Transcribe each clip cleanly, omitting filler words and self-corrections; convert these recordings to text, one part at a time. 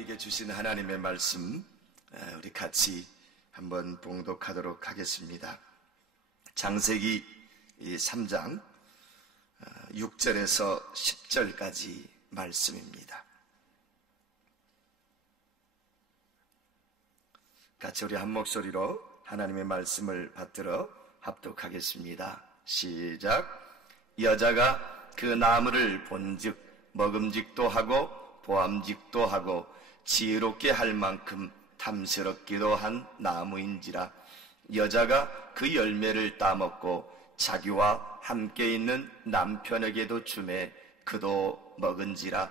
우리에게 주신 하나님의 말씀, 우리 같이 한번 봉독하도록 하겠습니다. 창세기 3장 6절에서 10절까지 말씀입니다. 같이 우리 한 목소리로 하나님의 말씀을 받들어 합독하겠습니다. 시작. 여자가 그 나무를 본즉 먹음직도 하고 보암직도 하고 지혜롭게 할 만큼 탐스럽기도 한 나무인지라. 여자가 그 열매를 따먹고 자기와 함께 있는 남편에게도 주매 그도 먹은지라.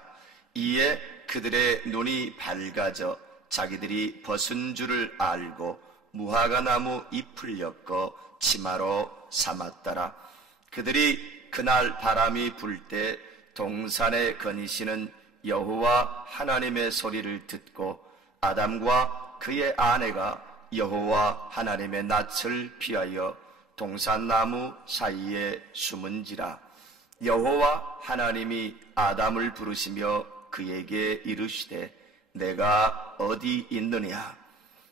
이에 그들의 눈이 밝아져 자기들이 벗은 줄을 알고 무화과나무 잎을 엮어 치마로 삼았더라. 그들이 그날 바람이 불 때 동산에 거니시는 여호와 하나님의 소리를 듣고 아담과 그의 아내가 여호와 하나님의 낯을 피하여 동산나무 사이에 숨은지라. 여호와 하나님이 아담을 부르시며 그에게 이르시되 내가 어디 있느냐.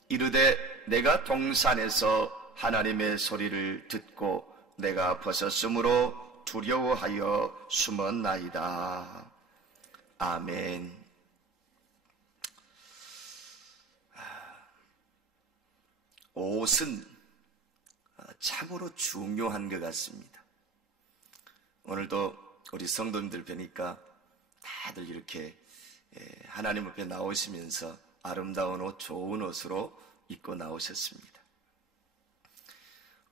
이르되 내가 동산에서 하나님의 소리를 듣고 내가 벗었으므로 두려워하여 숨었나이다. 아멘. 옷은 참으로 중요한 것 같습니다. 오늘도 우리 성도님들 뵈니까 다들 이렇게 하나님 앞에 나오시면서 아름다운 옷, 좋은 옷으로 입고 나오셨습니다.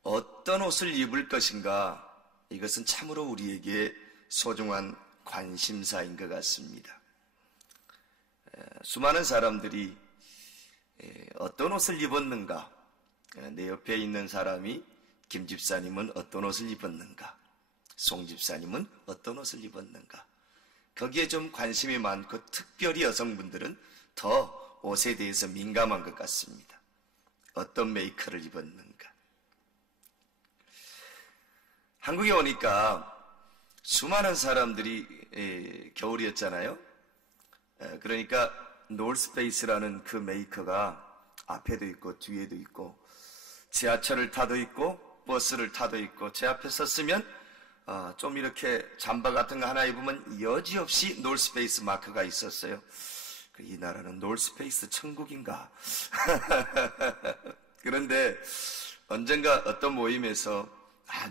어떤 옷을 입을 것인가, 이것은 참으로 우리에게 소중한 관심사인 것 같습니다. 수많은 사람들이 어떤 옷을 입었는가, 내 옆에 있는 사람이 김 집사님은 어떤 옷을 입었는가, 송 집사님은 어떤 옷을 입었는가, 거기에 좀 관심이 많고 특별히 여성분들은 더 옷에 대해서 민감한 것 같습니다. 어떤 메이커를 입었는가. 한국에 오니까 수많은 사람들이 겨울이었잖아요. 그러니까 노스페이스라는 그 메이커가 앞에도 있고 뒤에도 있고 지하철을 타도 있고 버스를 타도 있고 제 앞에 섰으면 좀 이렇게 잠바 같은 거 하나 입으면 여지없이 노스페이스 마크가 있었어요. 이 나라는 노스페이스 천국인가. 그런데 언젠가 어떤 모임에서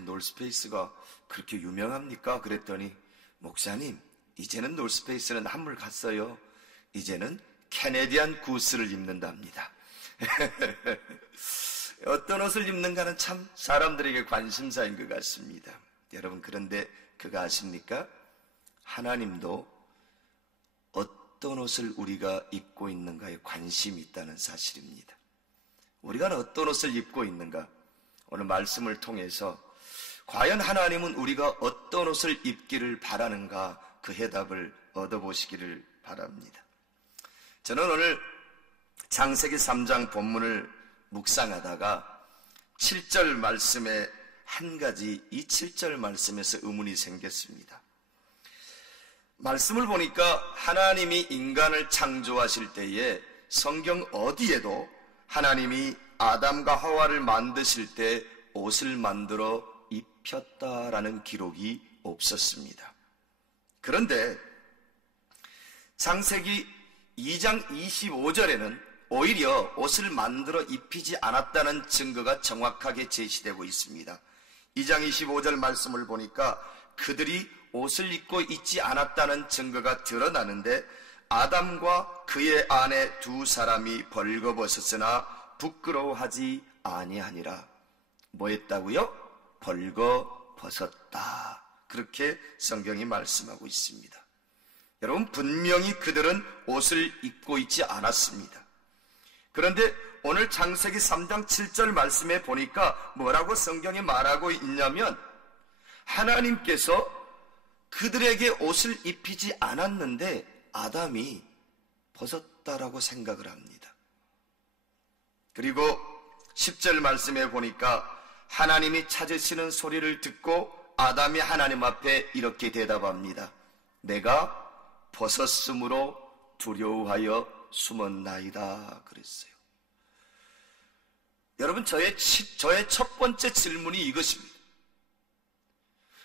노스페이스가 그렇게 유명합니까? 그랬더니 목사님, 이제는 노스페이스는 한물 갔어요. 이제는 캐네디안 구스를 입는답니다. 어떤 옷을 입는가는 참 사람들에게 관심사인 것 같습니다. 여러분, 그런데 그거 아십니까? 하나님도 어떤 옷을 우리가 입고 있는가에 관심이 있다는 사실입니다. 우리가 어떤 옷을 입고 있는가? 오늘 말씀을 통해서 과연 하나님은 우리가 어떤 옷을 입기를 바라는가, 그 해답을 얻어보시기를 바랍니다. 저는 오늘 창세기 3장 본문을 묵상하다가 7절 말씀에 한 가지, 이 7절 말씀에서 의문이 생겼습니다. 말씀을 보니까 하나님이 인간을 창조하실 때에 성경 어디에도 하나님이 아담과 하와를 만드실 때 옷을 만들어 입혔다라는 기록이 없었습니다. 그런데 창세기 2장 25절에는 오히려 옷을 만들어 입히지 않았다는 증거가 정확하게 제시되고 있습니다. 2장 25절 말씀을 보니까 그들이 옷을 입고 있지 않았다는 증거가 드러나는데 아담과 그의 아내 두 사람이 벌거벗었으나 부끄러워하지 아니하니라. 뭐 했다고요? 벌거벗었다. 그렇게 성경이 말씀하고 있습니다. 여러분, 분명히 그들은 옷을 입고 있지 않았습니다. 그런데 오늘 창세기 3장 7절 말씀에 보니까 뭐라고 성경이 말하고 있냐면 하나님께서 그들에게 옷을 입히지 않았는데 아담이 벗었다라고 생각을 합니다. 그리고 10절 말씀에 보니까 하나님이 찾으시는 소리를 듣고 아담이 하나님 앞에 이렇게 대답합니다. 내가 벗었으므로 두려워하여 숨었나이다 그랬어요. 여러분, 저의 첫 번째 질문이 이것입니다.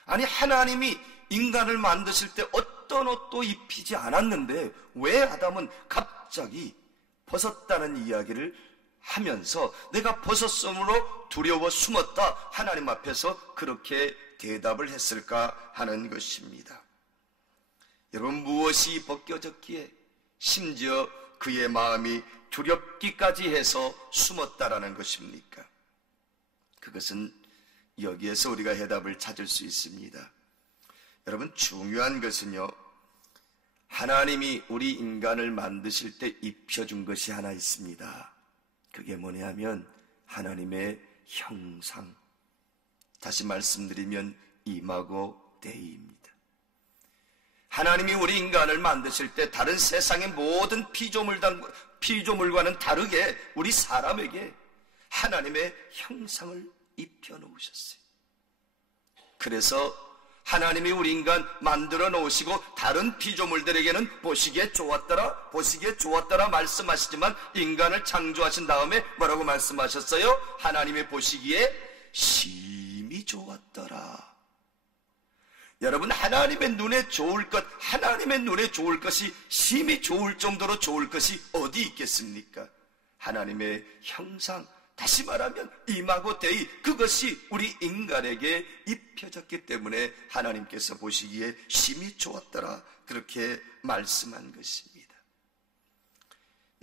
아니, 하나님이 인간을 만드실 때 어떤 옷도 입히지 않았는데 왜 아담은 갑자기 벗었다는 이야기를 하면서 내가 벗었으므로 두려워 숨었다, 하나님 앞에서 그렇게 대답을 했을까 하는 것입니다. 여러분, 무엇이 벗겨졌기에 심지어 그의 마음이 두렵기까지 해서 숨었다라는 것입니까? 그것은 여기에서 우리가 해답을 찾을 수 있습니다. 여러분, 중요한 것은요, 하나님이 우리 인간을 만드실 때 입혀준 것이 하나 있습니다. 그게 뭐냐면 하나님의 형상, 다시 말씀드리면 이마고 데이입니다. 하나님이 우리 인간을 만드실 때 다른 세상의 모든 피조물과는 다르게 우리 사람에게 하나님의 형상을 입혀 놓으셨어요. 그래서 하나님이 우리 인간 만들어 놓으시고 다른 피조물들에게는 보시기에 좋았더라 말씀하시지만 인간을 창조하신 다음에 뭐라고 말씀하셨어요? 하나님이 보시기에 심히 좋았더라. 여러분, 하나님의 눈에 좋을 것이 심히 좋을 정도로 좋을 것이 어디 있겠습니까? 하나님의 형상, 다시 말하면 이마고 데이, 그것이 우리 인간에게 입혀졌기 때문에 하나님께서 보시기에 심히 좋았더라, 그렇게 말씀한 것입니다.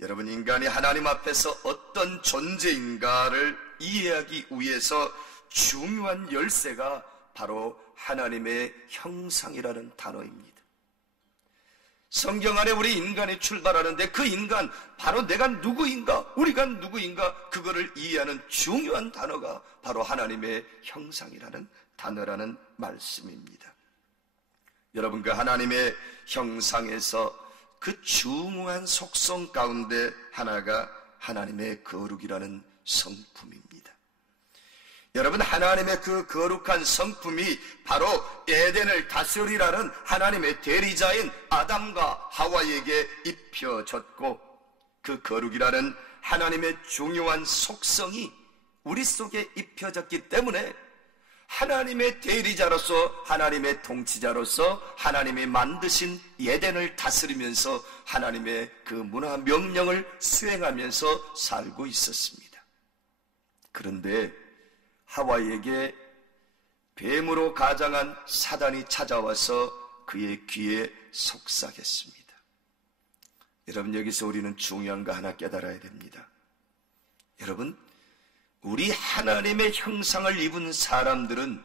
여러분, 인간이 하나님 앞에서 어떤 존재인가를 이해하기 위해서 중요한 열쇠가 바로 하나님의 형상이라는 단어입니다. 성경 안에 우리 인간이 출발하는데 그 인간, 바로 내가 누구인가, 우리가 누구인가, 그거를 이해하는 중요한 단어가 바로 하나님의 형상이라는 단어라는 말씀입니다. 여러분, 그 하나님의 형상에서 그 중요한 속성 가운데 하나가 하나님의 거룩이라는 성품입니다. 여러분, 하나님의 그 거룩한 성품이 바로 에덴을 다스리라는 하나님의 대리자인 아담과 하와에게 입혀졌고, 그 거룩이라는 하나님의 중요한 속성이 우리 속에 입혀졌기 때문에 하나님의 대리자로서, 하나님의 통치자로서 하나님이 만드신 에덴을 다스리면서 하나님의 그 문화 명령을 수행하면서 살고 있었습니다. 그런데 하와에게 뱀으로 가장한 사단이 찾아와서 그의 귀에 속삭였습니다. 여러분, 여기서 우리는 중요한 거 하나 깨달아야 됩니다. 여러분, 우리 하나님의 형상을 입은 사람들은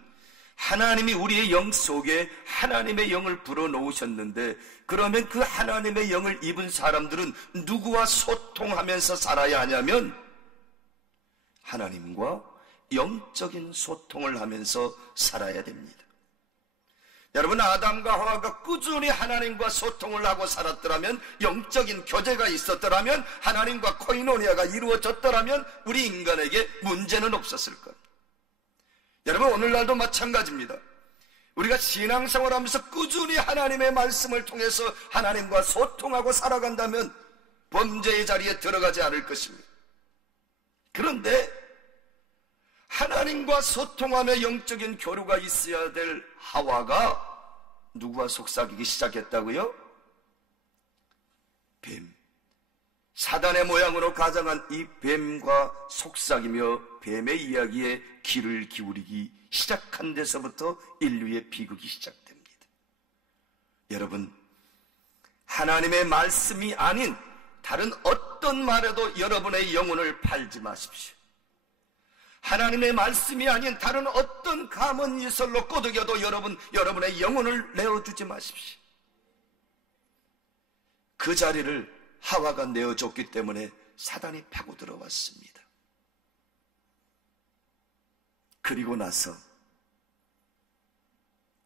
하나님이 우리의 영 속에 하나님의 영을 불어넣으셨는데, 그러면 그 하나님의 영을 입은 사람들은 누구와 소통하면서 살아야 하냐면 하나님과 영적인 소통을 하면서 살아야 됩니다. 여러분, 아담과 하와가 꾸준히 하나님과 소통을 하고 살았더라면, 영적인 교제가 있었더라면, 하나님과 코이노니아가 이루어졌더라면 우리 인간에게 문제는 없었을 겁니다. 여러분, 오늘날도 마찬가지입니다. 우리가 신앙생활하면서 꾸준히 하나님의 말씀을 통해서 하나님과 소통하고 살아간다면 범죄의 자리에 들어가지 않을 것입니다. 그런데 하나님과 소통하며 영적인 교류가 있어야 될 하와가 누구와 속삭이기 시작했다고요? 뱀, 사단의 모양으로 가장한 이 뱀과 속삭이며 뱀의 이야기에 귀를 기울이기 시작한 데서부터 인류의 비극이 시작됩니다. 여러분, 하나님의 말씀이 아닌 다른 어떤 말에도 여러분의 영혼을 팔지 마십시오. 하나님의 말씀이 아닌 다른 어떤 감언 이설로 꼬드겨도 여러분의 영혼을 내어주지 마십시오. 그 자리를 하와가 내어줬기 때문에 사단이 파고 들어왔습니다. 그리고 나서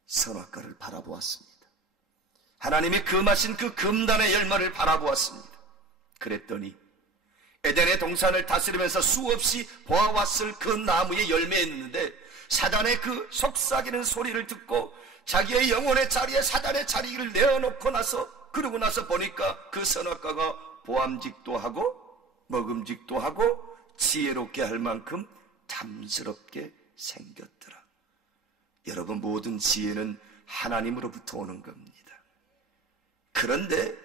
선악과를 바라보았습니다. 하나님이 금하신 그 금단의 열매를 바라보았습니다. 그랬더니 에덴의 동산을 다스리면서 수없이 보아왔을 그 나무의 열매에 있는데, 사단의 그 속삭이는 소리를 듣고 자기의 영혼의 자리에 사단의 자리를 내어놓고 나서 그러고 나서 보니까 그 선악과가 보암직도 하고 먹음직도 하고 지혜롭게 할 만큼 탐스럽게 생겼더라. 여러분, 모든 지혜는 하나님으로부터 오는 겁니다. 그런데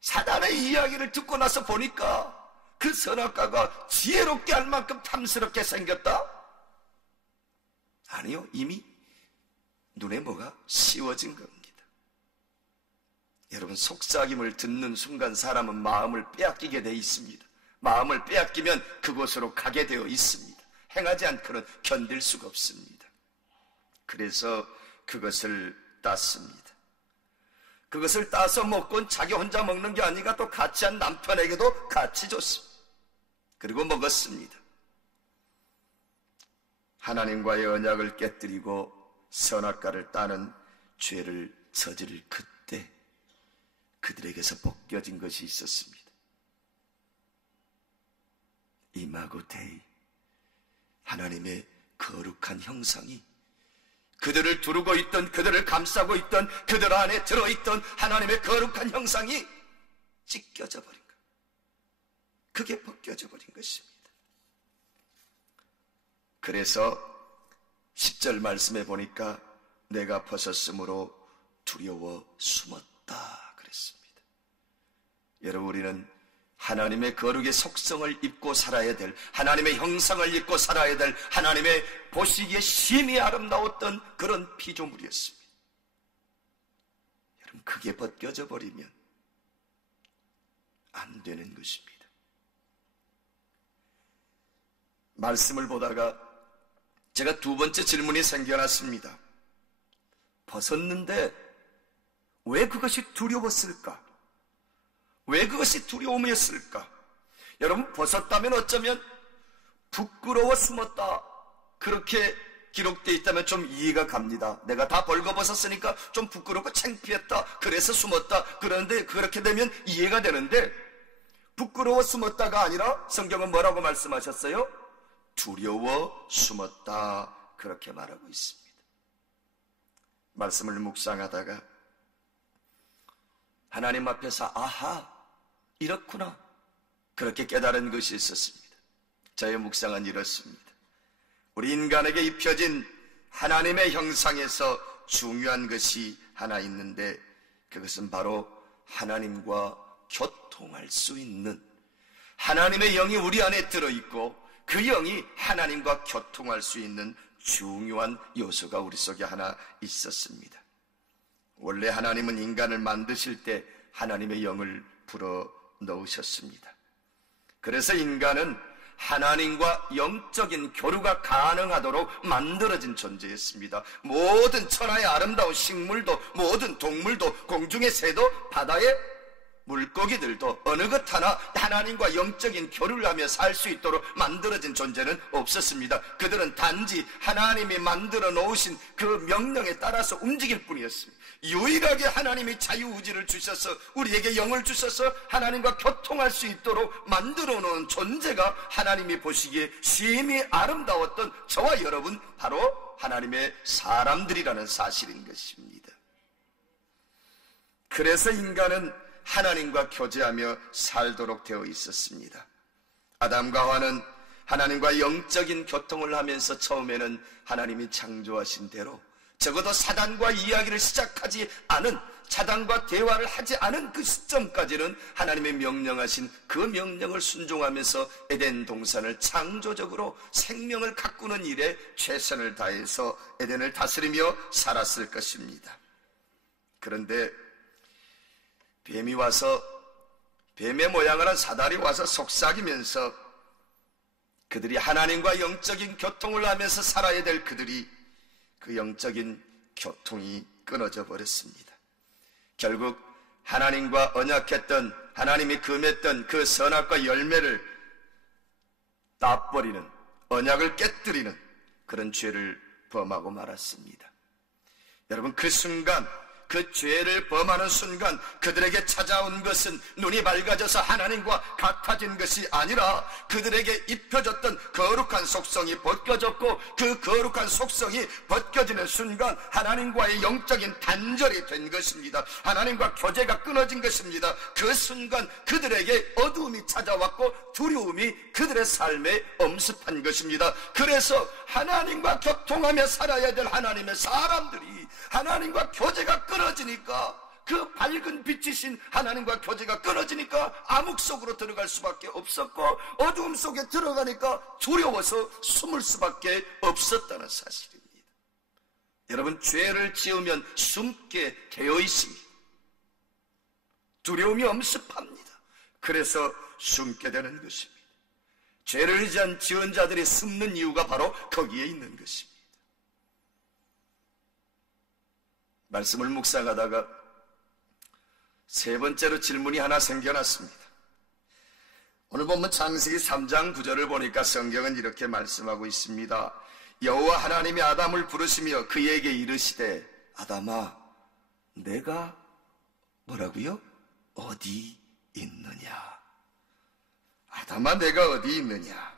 사단의 이야기를 듣고 나서 보니까 그 선악과가 지혜롭게 할 만큼 탐스럽게 생겼다? 아니요, 이미 눈에 뭐가 씌워진 겁니다. 여러분, 속삭임을 듣는 순간 사람은 마음을 빼앗기게 되어 있습니다. 마음을 빼앗기면 그곳으로 가게 되어 있습니다. 행하지 않고는 견딜 수가 없습니다. 그래서 그것을 땄습니다. 그것을 따서 먹고 자기 혼자 먹는 게 아니라 또 같이 한 남편에게도 같이 줬습니다. 그리고 먹었습니다. 하나님과의 언약을 깨뜨리고 선악과를 따는 죄를 저지를 그때 그들에게서 벗겨진 것이 있었습니다. 이마고테이, 하나님의 거룩한 형상이 그들을 두르고 있던, 그들을 감싸고 있던, 그들 안에 들어있던 하나님의 거룩한 형상이 찢겨져 버린 것, 그게 벗겨져 버린 것입니다. 그래서 10절 말씀에 보니까 내가 벗었으므로 두려워 숨었다 그랬습니다. 여러분, 우리는 하나님의 거룩의 속성을 입고 살아야 될, 하나님의 형상을 입고 살아야 될, 하나님의 보시기에 심히 아름다웠던 그런 피조물이었습니다. 여러분, 그게 벗겨져 버리면 안 되는 것입니다. 말씀을 보다가 제가 두 번째 질문이 생겨났습니다. 벗었는데 왜 그것이 두려웠을까? 왜 그것이 두려움이었을까? 여러분, 벗었다면 어쩌면 부끄러워 숨었다, 그렇게 기록되어 있다면 좀 이해가 갑니다. 내가 다 벌거벗었으니까 좀 부끄럽고 창피했다, 그래서 숨었다, 그런데 그렇게 되면 이해가 되는데, 부끄러워 숨었다가 아니라 성경은 뭐라고 말씀하셨어요? 두려워 숨었다, 그렇게 말하고 있습니다. 말씀을 묵상하다가 하나님 앞에서 아하, 이렇구나, 그렇게 깨달은 것이 있었습니다. 저의 묵상은 이렇습니다. 우리 인간에게 입혀진 하나님의 형상에서 중요한 것이 하나 있는데, 그것은 바로 하나님과 교통할 수 있는, 하나님의 영이 우리 안에 들어있고 그 영이 하나님과 교통할 수 있는 중요한 요소가 우리 속에 하나 있었습니다. 원래 하나님은 인간을 만드실 때 하나님의 영을 불어 넣으셨습니다. 그래서 인간은 하나님과 영적인 교류가 가능하도록 만들어진 존재였습니다. 모든 천하의 아름다운 식물도, 모든 동물도, 공중의 새도, 바다의 물고기들도 어느 것 하나 하나님과 영적인 교류를 하며 살 수 있도록 만들어진 존재는 없었습니다. 그들은 단지 하나님이 만들어 놓으신 그 명령에 따라서 움직일 뿐이었습니다. 유일하게 하나님이 자유의지를 주셔서 우리에게 영을 주셔서 하나님과 교통할 수 있도록 만들어 놓은 존재가 하나님이 보시기에 심히 아름다웠던 저와 여러분, 바로 하나님의 사람들이라는 사실인 것입니다. 그래서 인간은 하나님과 교제하며 살도록 되어 있었습니다. 아담과 하와는 하나님과 영적인 교통을 하면서 처음에는 하나님이 창조하신 대로, 적어도 사단과 이야기를 시작하지 않은, 사단과 대화를 하지 않은 그 시점까지는 하나님의 명령하신 그 명령을 순종하면서 에덴 동산을 창조적으로 생명을 가꾸는 일에 최선을 다해서 에덴을 다스리며 살았을 것입니다. 그런데 뱀이 와서, 뱀의 모양을 한 사단이 와서 속삭이면서 그들이 하나님과 영적인 교통을 하면서 살아야 될 그들이 그 영적인 교통이 끊어져 버렸습니다. 결국 하나님과 언약했던, 하나님이 금했던 그 선악과 열매를 따버리는, 언약을 깨뜨리는 그런 죄를 범하고 말았습니다. 여러분, 그 순간 그 죄를 범하는 순간 그들에게 찾아온 것은 눈이 밝아져서 하나님과 같아진 것이 아니라 그들에게 입혀졌던 거룩한 속성이 벗겨졌고, 그 거룩한 속성이 벗겨지는 순간 하나님과의 영적인 단절이 된 것입니다. 하나님과 교제가 끊어진 것입니다. 그 순간 그들에게 어두움이 찾아왔고 두려움이 그들의 삶에 엄습한 것입니다. 그래서 하나님과 교통하며 살아야 될 하나님의 사람들이 하나님과 교제가 끊어지니까, 그 밝은 빛이신 하나님과 교제가 끊어지니까 암흑 속으로 들어갈 수밖에 없었고, 어두움 속에 들어가니까 두려워서 숨을 수밖에 없었다는 사실입니다. 여러분, 죄를 지으면 숨게 되어 있습니다. 두려움이 엄습합니다. 그래서 숨게 되는 것입니다. 죄를 지은 자들이 숨는 이유가 바로 거기에 있는 것입니다. 말씀을 묵상하다가 세 번째로 질문이 하나 생겨났습니다. 오늘 보면 창세기 3장 9절을 보니까 성경은 이렇게 말씀하고 있습니다. 여호와 하나님이 아담을 부르시며 그에게 이르시되, 아담아, 내가 뭐라고요? 어디 있느냐? 아담아, 내가 어디 있느냐?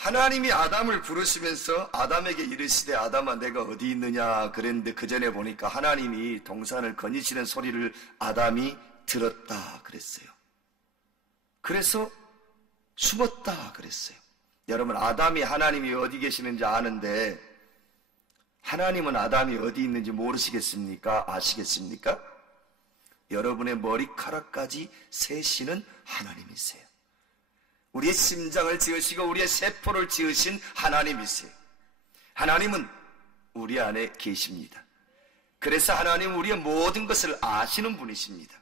하나님이 아담을 부르시면서 아담에게 이르시되, 아담아, 내가 어디 있느냐 그랬는데, 그 전에 보니까 하나님이 동산을 거니시는 소리를 아담이 들었다 그랬어요. 그래서 숨었다 그랬어요. 여러분, 아담이 하나님이 어디 계시는지 아는데 하나님은 아담이 어디 있는지 모르시겠습니까? 아시겠습니까? 여러분의 머리카락까지 세시는 하나님이세요. 우리의 심장을 지으시고 우리의 세포를 지으신 하나님이세요. 하나님은 우리 안에 계십니다. 그래서 하나님은 우리의 모든 것을 아시는 분이십니다.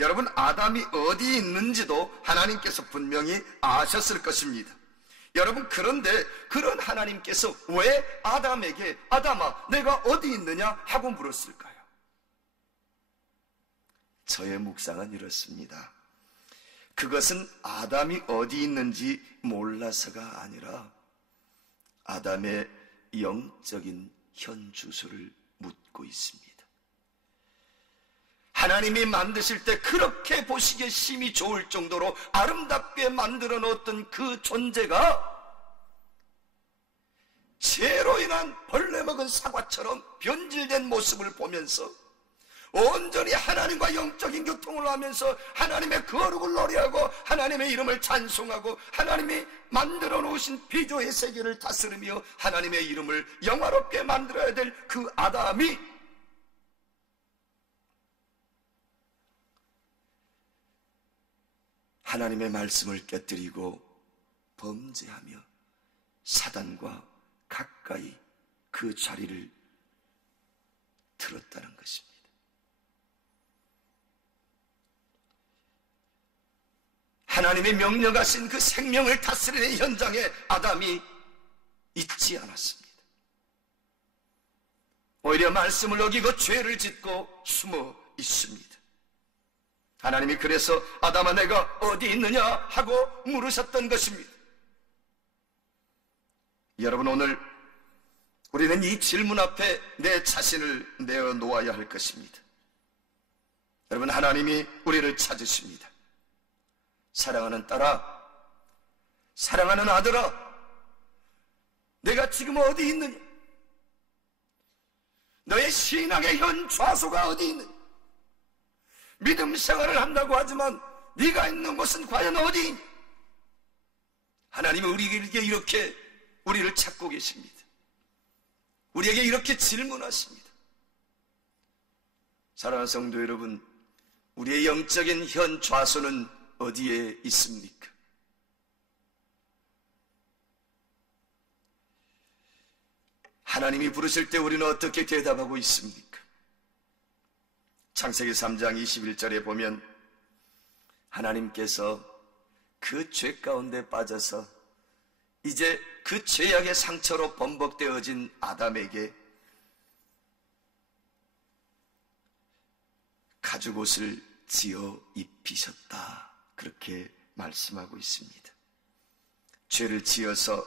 여러분, 아담이 어디 있는지도 하나님께서 분명히 아셨을 것입니다. 여러분, 그런데 그런 하나님께서 왜 아담에게, 아담아, 내가 어디 있느냐 하고 물었을까요? 저의 묵상은 이렇습니다. 그것은 아담이 어디 있는지 몰라서가 아니라 아담의 영적인 현주소를 묻고 있습니다. 하나님이 만드실 때 그렇게 보시기에 심히 좋을 정도로 아름답게 만들어 놓았던 그 존재가 죄로 인한 벌레 먹은 사과처럼 변질된 모습을 보면서 온전히 하나님과 영적인 교통을 하면서 하나님의 거룩을 노래하고 하나님의 이름을 찬송하고 하나님이 만들어 놓으신 비조의 세계를 다스리며 하나님의 이름을 영화롭게 만들어야 될 그 아담이 하나님의 말씀을 깨뜨리고 범죄하며 사단과 가까이 그 자리를 들었다는 것입니다. 하나님의 명령하신 그 생명을 다스리는 현장에 아담이 있지 않았습니다. 오히려 말씀을 어기고 죄를 짓고 숨어 있습니다. 하나님이 그래서 아담아, 내가 어디 있느냐 하고 물으셨던 것입니다. 여러분, 오늘 우리는 이 질문 앞에 내 자신을 내어놓아야 할 것입니다. 여러분, 하나님이 우리를 찾으십니다. 사랑하는 딸아, 사랑하는 아들아, 내가 지금 어디 있느냐? 너의 신앙의 현 좌소가 어디 있느냐? 믿음 생활을 한다고 하지만 네가 있는 곳은 과연 어디 있냐? 하나님은 우리에게 이렇게 우리를 찾고 계십니다. 우리에게 이렇게 질문하십니다. 사랑하는 성도 여러분, 우리의 영적인 현 좌소는 어디에 있습니까? 하나님이 부르실 때 우리는 어떻게 대답하고 있습니까? 창세기 3장 21절에 보면 하나님께서 그 죄 가운데 빠져서 이제 그 죄악의 상처로 범벅되어진 아담에게 가죽옷을 지어 입히셨다, 그렇게 말씀하고 있습니다. 죄를 지어서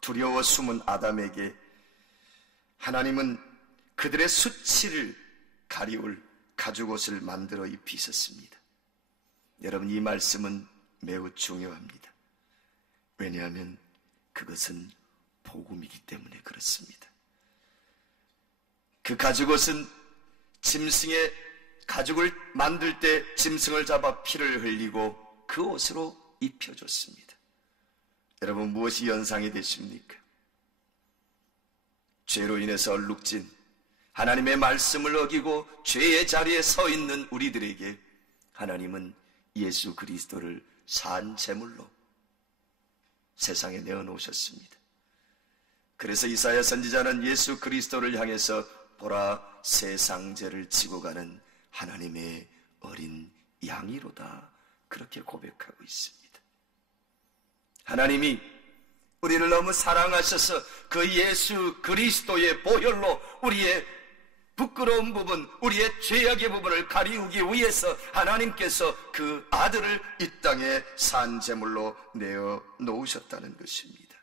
두려워 숨은 아담에게 하나님은 그들의 수치를 가리울 가죽옷을 만들어 입히셨습니다. 여러분, 이 말씀은 매우 중요합니다. 왜냐하면 그것은 복음이기 때문에 그렇습니다. 그 가죽옷은 짐승의 가죽을 만들 때 짐승을 잡아 피를 흘리고 그 옷으로 입혀줬습니다. 여러분, 무엇이 연상이 되십니까? 죄로 인해서 얼룩진 하나님의 말씀을 어기고 죄의 자리에 서 있는 우리들에게 하나님은 예수 그리스도를 산 제물로 세상에 내어놓으셨습니다. 그래서 이사야 선지자는 예수 그리스도를 향해서 보라, 세상 죄를 지고 가는 하나님의 어린 양이로다, 그렇게 고백하고 있습니다. 하나님이 우리를 너무 사랑하셔서 그 예수 그리스도의 보혈로 우리의 부끄러운 부분, 우리의 죄악의 부분을 가리우기 위해서 하나님께서 그 아들을 이 땅에 산 제물로 내어 놓으셨다는 것입니다.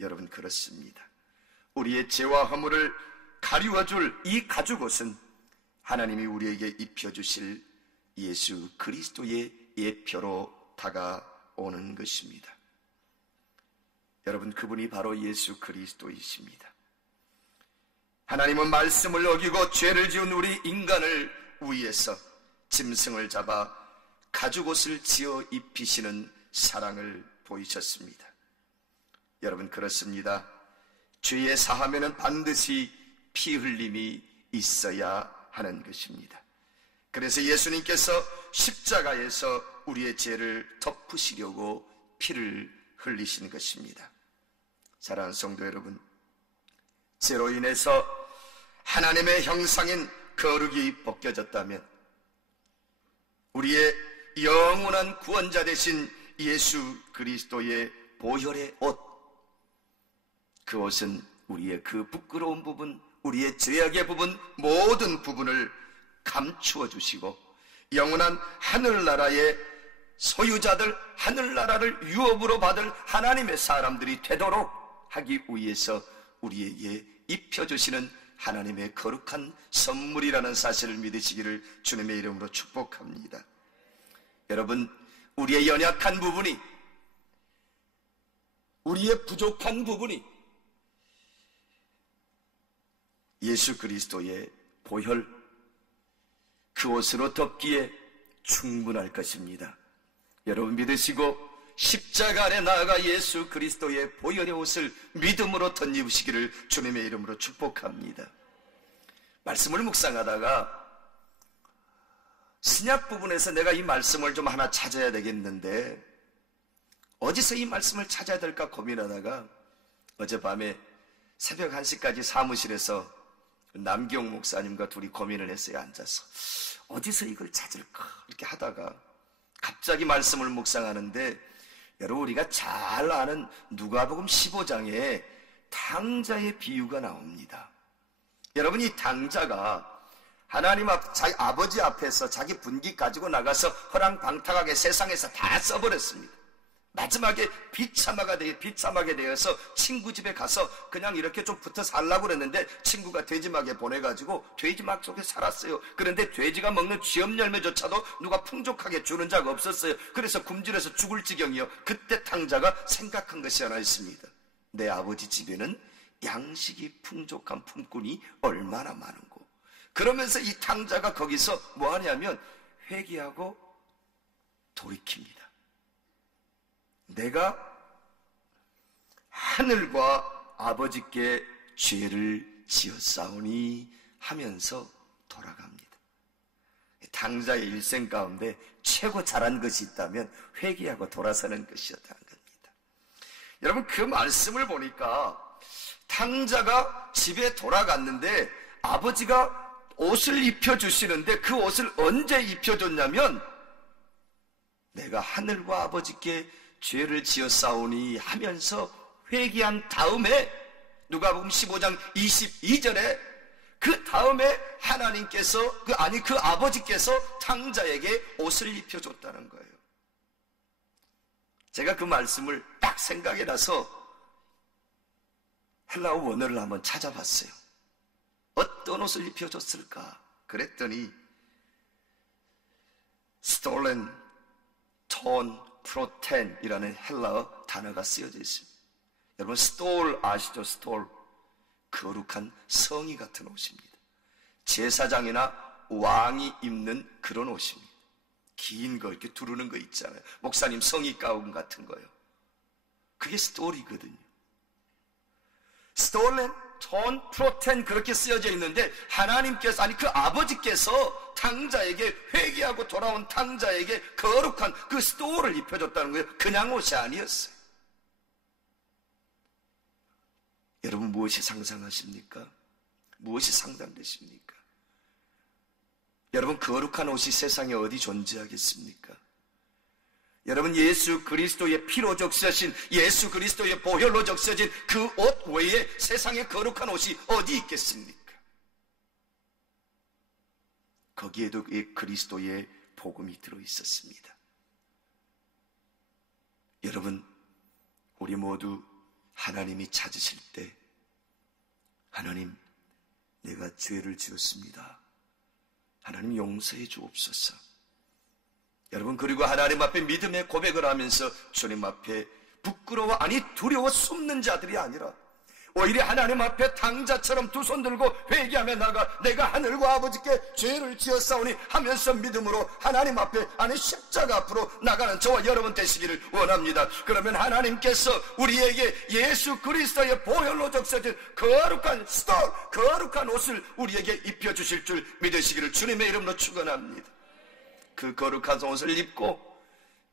여러분, 그렇습니다. 우리의 죄와 허물을 가리워줄 이 가죽옷은 하나님이 우리에게 입혀주실 예수 그리스도의 예표로 다가오는 것입니다. 여러분, 그분이 바로 예수 그리스도이십니다. 하나님은 말씀을 어기고 죄를 지은 우리 인간을 위해서 짐승을 잡아 가죽옷을 지어 입히시는 사랑을 보이셨습니다. 여러분, 그렇습니다. 죄의 사함에는 반드시 피 흘림이 있어야 하는 것입니다. 그래서 예수님께서 십자가에서 우리의 죄를 덮으시려고 피를 흘리신 것입니다. 사랑하는 성도 여러분, 죄로 인해서 하나님의 형상인 거룩이 벗겨졌다면 우리의 영원한 구원자 되신 예수 그리스도의 보혈의 옷, 그 옷은 우리의 그 부끄러운 부분, 우리의 죄악의 부분, 모든 부분을 감추어 주시고 영원한 하늘나라의 소유자들, 하늘나라를 유업으로 받을 하나님의 사람들이 되도록 하기 위해서 우리에게 입혀주시는 하나님의 거룩한 선물이라는 사실을 믿으시기를 주님의 이름으로 축복합니다. 여러분, 우리의 연약한 부분이, 우리의 부족한 부분이 예수 그리스도의 보혈, 그 옷으로 덮기에 충분할 것입니다. 여러분, 믿으시고 십자가 아래 나아가 예수 그리스도의 보혈의 옷을 믿음으로 덧입으시기를 주님의 이름으로 축복합니다. 말씀을 묵상하다가 신약 부분에서 내가 이 말씀을 좀 하나 찾아야 되겠는데 어디서 이 말씀을 찾아야 될까 고민하다가 어젯밤에 새벽 1시까지 사무실에서 남기용 목사님과 둘이 고민을 했어요. 앉아서 어디서 이걸 찾을까 이렇게 하다가 갑자기 말씀을 묵상하는데, 여러분, 우리가 잘 아는 누가복음 15장에 탕자의 비유가 나옵니다. 여러분, 이 탕자가 하나님 앞, 자기 아버지 앞에서 자기 분깃 가지고 나가서 허랑방탕하게 세상에서 다 써버렸습니다. 마지막에 비참하게 되어서 친구 집에 가서 그냥 이렇게 좀 붙어 살라고 그랬는데 친구가 돼지막에 보내가지고 돼지막 속에 살았어요. 그런데 돼지가 먹는 쥐엄 열매조차도 누가 풍족하게 주는 자가 없었어요. 그래서 굶주려서 죽을 지경이요. 그때 탕자가 생각한 것이 하나 있습니다. 내 아버지 집에는 양식이 풍족한 품꾼이 얼마나 많은고. 그러면서 이 탕자가 거기서 뭐 하냐면 회개하고 돌이킵니다. 내가 하늘과 아버지께 죄를 지었사오니 하면서 돌아갑니다. 탕자의 일생 가운데 최고 잘한 것이 있다면 회개하고 돌아서는 것이었다는 겁니다. 여러분, 그 말씀을 보니까 탕자가 집에 돌아갔는데 아버지가 옷을 입혀주시는데 그 옷을 언제 입혀줬냐면 내가 하늘과 아버지께 죄를 지었사오니 하면서 회개한 다음에 누가복음 15장 22절에 그 다음에 하나님께서 그 아버지께서 탕자에게 옷을 입혀줬다는 거예요. 제가 그 말씀을 딱 생각이 나서 헬라어 원어를 한번 찾아봤어요. 어떤 옷을 입혀줬을까? 그랬더니 stolen, torn, proten이라는 헬라어 단어가 쓰여져 있습니다. 여러분 stole 아시죠? stole. 거룩한 성의 같은 옷입니다. 제사장이나 왕이 입는 그런 옷입니다. 긴 거 이렇게 두르는 거 있잖아요. 목사님 성의 가운 같은 거요. 그게 스토리거든요. stolen, torn, proten 그렇게 쓰여져 있는데 하나님께서 아니 그 아버지께서 탕자에게 회개하고 돌아온 탕자에게 거룩한 그 스토어를 입혀줬다는 거예요. 그냥 옷이 아니었어요. 여러분 무엇이 상상하십니까? 무엇이 상상되십니까? 여러분 거룩한 옷이 세상에 어디 존재하겠습니까? 여러분 예수 그리스도의 피로 적셔진 예수 그리스도의 보혈로 적셔진 그 옷 외에 세상에 거룩한 옷이 어디 있겠습니까? 거기에도 그리스도의 복음이 들어있었습니다. 여러분 우리 모두 하나님이 찾으실 때 하나님 내가 죄를 지었습니다. 하나님 용서해 주옵소서. 여러분 그리고 하나님 앞에 믿음의 고백을 하면서 주님 앞에 부끄러워 아니 두려워 숨는 자들이 아니라 오히려 하나님 앞에 탕자처럼 두 손 들고 회개하며 나가 내가 하늘과 아버지께 죄를 지었사오니 하면서 믿음으로 하나님 앞에 아니 십자가 앞으로 나가는 저와 여러분 되시기를 원합니다. 그러면 하나님께서 우리에게 예수 그리스도의 보혈로 적셔진 거룩한 스토어 거룩한 옷을 우리에게 입혀주실 줄 믿으시기를 주님의 이름으로 축원합니다. 그 거룩한 옷을 입고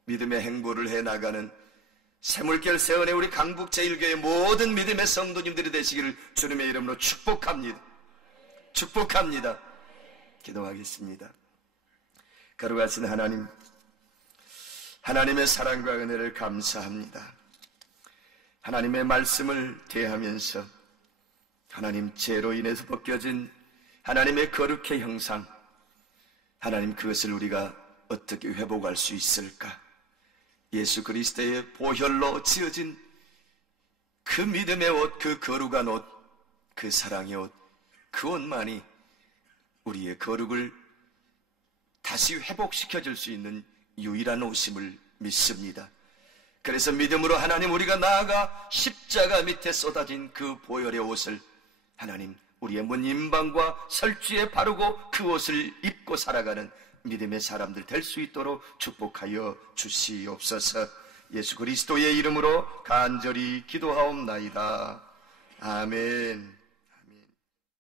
믿음의 행보를 해나가는 새물결 세원의 우리 강북 제1교회 모든 믿음의 성도님들이 되시기를 주님의 이름으로 축복합니다. 축복합니다. 기도하겠습니다. 거룩하신 하나님, 하나님의 사랑과 은혜를 감사합니다. 하나님의 말씀을 대하면서 하나님 죄로 인해서 벗겨진 하나님의 거룩의 형상, 하나님 그것을 우리가 어떻게 회복할 수 있을까? 예수 그리스도의 보혈로 지어진 그 믿음의 옷, 그 거룩한 옷, 그 사랑의 옷, 그 옷만이 우리의 거룩을 다시 회복시켜줄 수 있는 유일한 옷임을 믿습니다. 그래서 믿음으로 하나님 우리가 나아가 십자가 밑에 쏟아진 그 보혈의 옷을 하나님 우리의 문 임방과 설주에 바르고 그 옷을 입고 살아가는 믿음의 사람들 될 수 있도록 축복하여 주시옵소서. 예수 그리스도의 이름으로 간절히 기도하옵나이다. 아멘.